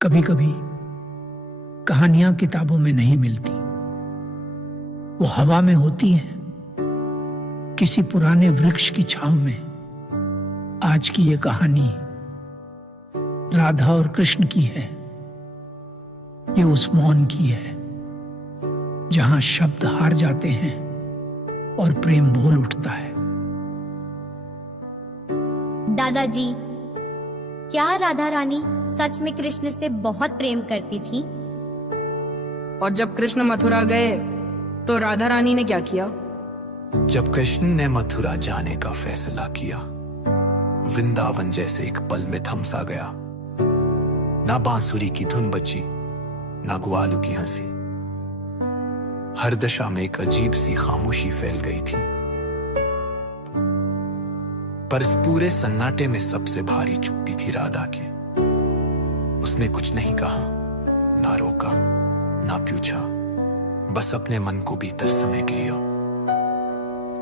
कभी कभी कहानियां किताबों में नहीं मिलती, वो हवा में होती हैं, किसी पुराने वृक्ष की छांव में। आज की ये कहानी राधा और कृष्ण की है। ये उस मौन की है जहां शब्द हार जाते हैं और प्रेम बोल उठता है। दादाजी, क्या राधा रानी सच में कृष्ण से बहुत प्रेम करती थी? और जब कृष्ण मथुरा गए तो राधा रानी ने क्या किया? जब कृष्ण ने मथुरा जाने का फैसला किया, वृंदावन जैसे एक पल में थम सा गया। ना बांसुरी की धुन बची, ना ग्वालों की हंसी। हर दिशा में एक अजीब सी खामोशी फैल गई थी। पर इस पूरे सन्नाटे में सबसे भारी चुप्पी थी राधा की। उसने कुछ नहीं कहा, ना रोका, ना पूछा, बस अपने मन को भीतर समेट लिया।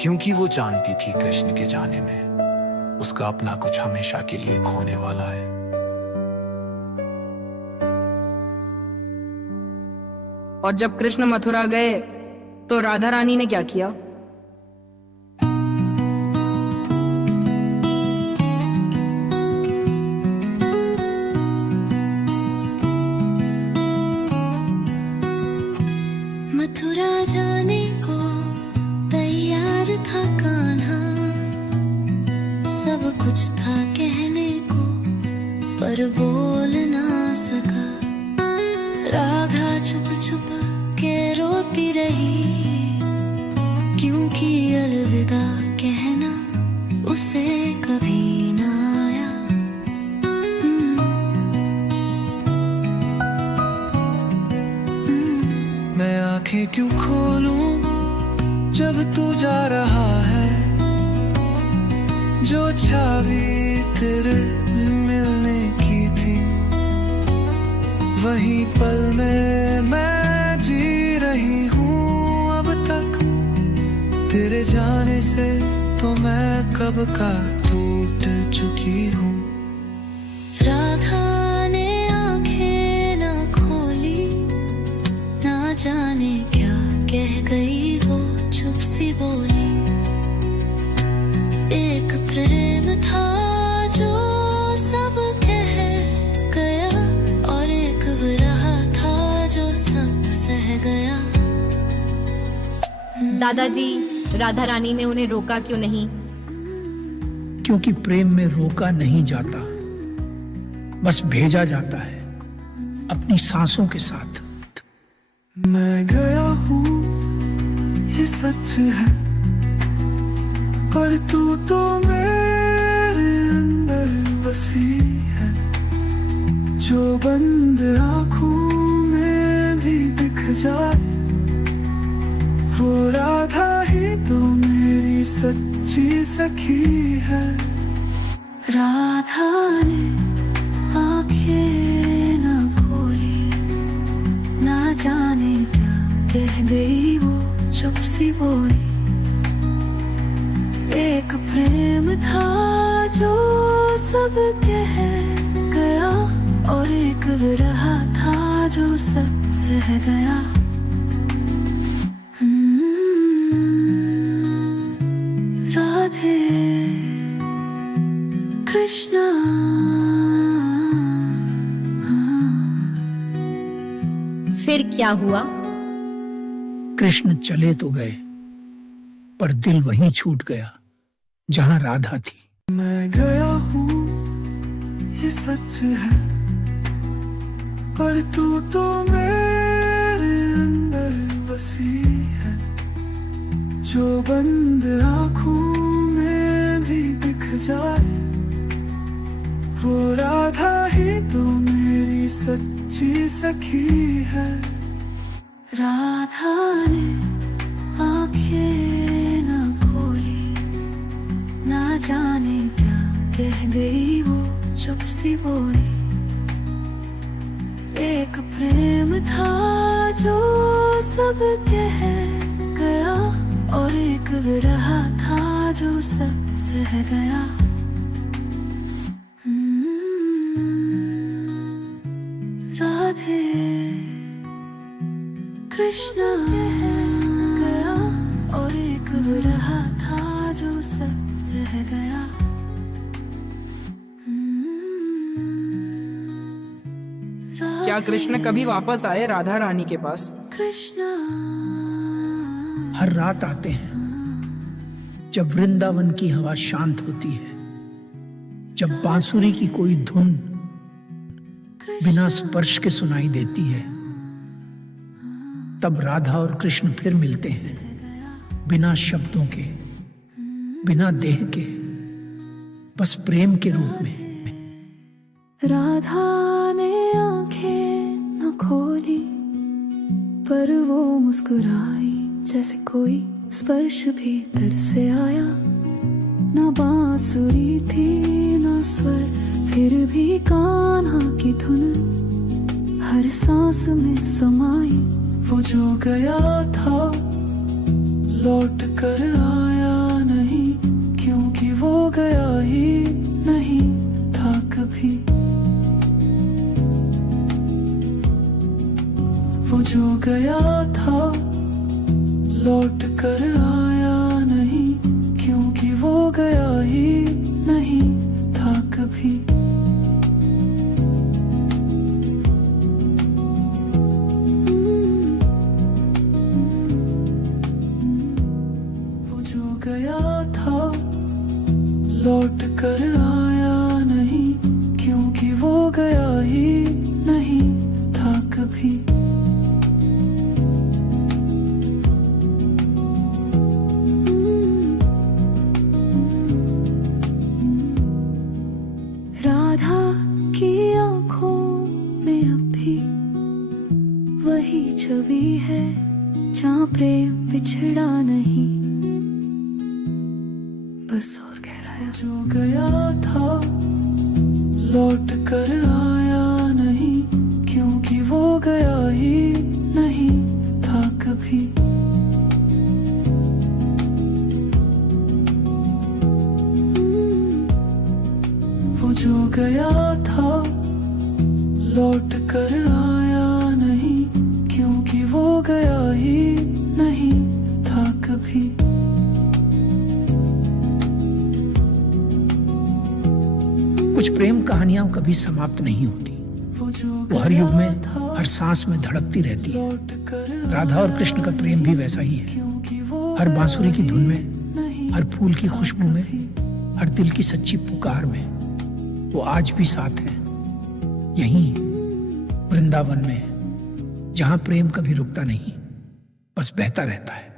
क्योंकि वो जानती थी कृष्ण के जाने में उसका अपना कुछ हमेशा के लिए खोने वाला है। और जब कृष्ण मथुरा गए तो राधा रानी ने क्या किया? मथुरा जाने को तैयार था कान्हा, सब कुछ था कहने को पर बोल ना सका। राधा छुप छुप के रोती रही, क्योंकि अलविदा कहना उसे कभी ना आया। मैं आंखें क्यों खोलूं जब तू जा रहा है, जो छवि तेरे मिलने की थी वही पल में मैं जी रही हूँ अब तक। तेरे जाने से तो मैं कब का टूट चुकी हूँ। राधा ने आंखें ना खोली, ना जाने क्या कह गई वो चुप सी बोली। एक प्रेम था जो सब कह गया, और एक विरह था जो सब सह गया। दादाजी, राधा रानी ने उन्हें रोका क्यों नहीं? क्योंकि प्रेम में रोका नहीं जाता, बस भेजा जाता है अपनी सांसों के साथ। मैं गया हूँ ये सच है, पर तू तो मेरे अंदर बसी है। जो बंद आँखों में भी दिख जाए, वो राधा ही तो मेरी सच्ची सखी है। राधा ने आंखें ना खोली, ना जाने क्या कह गई वो चुप सी बोली। एक प्रेम था जो सब कह गया, और एक विरह था जो सब सह गया। राधे कृष्णा। फिर क्या हुआ? कृष्ण चले तो गए, पर दिल वहीं छूट गया जहां राधा थी। मैं गया हूँ ये सच है, पर तू तो मेरे अंदर बसी है। जो बंद आँखों में भी दिख जाए, वो राधा ही तो मेरी सच्ची सखी है। राधा ने आंखें ना खोली, ना जाने क्या कह गई वो चुप सी बोली। एक प्रेम था जो सब कह गया, और एक विरह था जो सब सह गया। राधे कृष्णा गया और एक रहा था जो सब सह गया। क्या कृष्ण कभी वापस आए राधा रानी के पास? कृष्णा हर रात आते हैं जब वृंदावन की हवा शांत होती है, जब बांसुरी की कोई धुन बिना स्पर्श के सुनाई देती है, तब राधा और कृष्ण फिर मिलते हैं, बिना शब्दों के, बिना देह के, बस प्रेम के रूप में। राधा ने आंखें न खोली पर वो मुस्कुराई जैसे कोई स्पर्श भीतर से आया। ना बांसुरी थी ना स्वर, फिर भी कान्हा की धुन हर सांस में समाई। वो जो गया था लौट कर आया नहीं, क्योंकि वो गया ही नहीं था कभी। वो जो गया था लौट कर आया नहीं, क्योंकि वो गया ही नहीं था कभी। वो जो गया था लौट कर आया नहीं, क्योंकि वो गया ही नहीं था कभी। राधा की आंखों में अब भी वही छवि है जहाँ प्रेम बिछड़ा नहीं, बस और गहराया। जो गया था लौट कर आया नहीं, क्योंकि वो गया ही नहीं था कभी। वो जो गया था लौट कर आया नहीं, क्योंकि वो गया ही नहीं था कभी। कुछ प्रेम कहानियां कभी समाप्त नहीं होती, वो हर युग में हर सांस में धड़कती रहती है। राधा और कृष्ण का प्रेम भी वैसा ही है, हर बांसुरी की धुन में, हर फूल की खुशबू में, हर दिल की सच्ची पुकार में। वो आज भी साथ हैं, यहीं वृंदावन में, जहां प्रेम कभी रुकता नहीं, बस बहता रहता है।